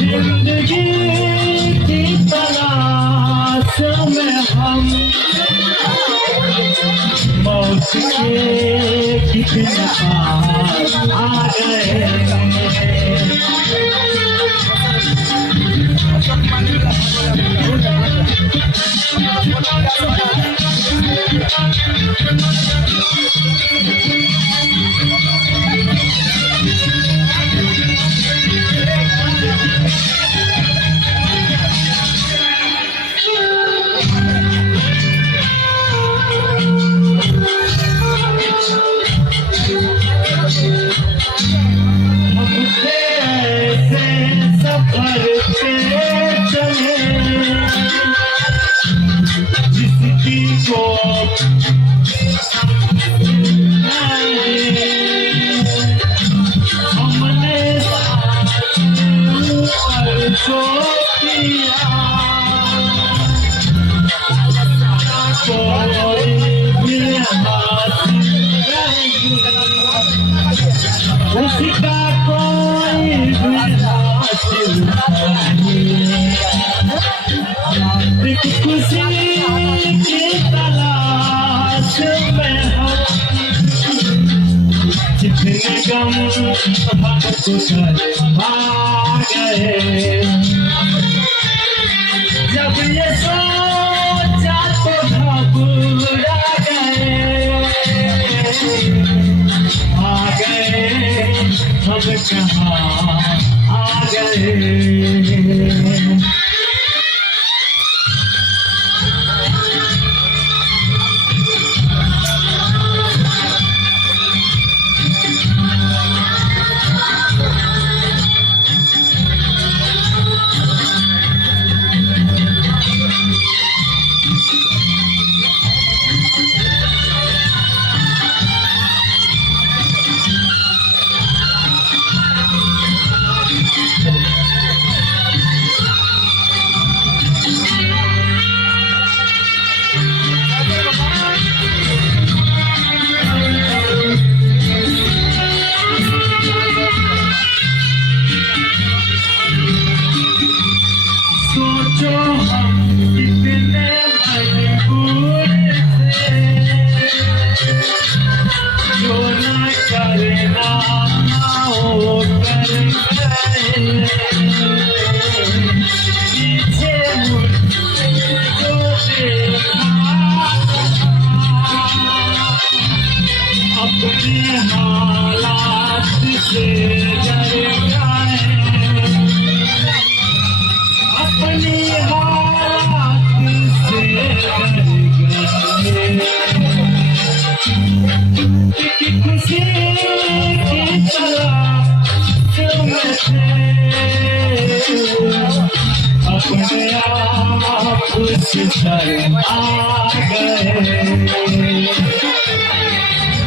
जिंदगी की तलाश में हम मौत के कितने पास आ गए। उसका कोई खुशी की तलाश में हम जितने गम हमको आ गए। जब ये सोचा तो घबरा गए, आ गए हम कहाँ आ गए। सोचो हम कितने मजबूर थे, जो न करना हो कर गए। पीछे मुड़ जो देखा अपने हालात से डर गए, अपनी हालात से डर गए। कि खुशी की तलाश में थे, अपने आप से शर्मा गए।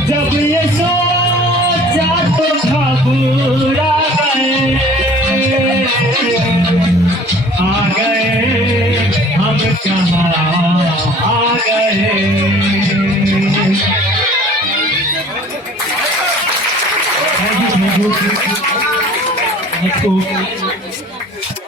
जब ये सोचा तो घबरा गए, आ गए हम कहाँ आ गए। Thank you.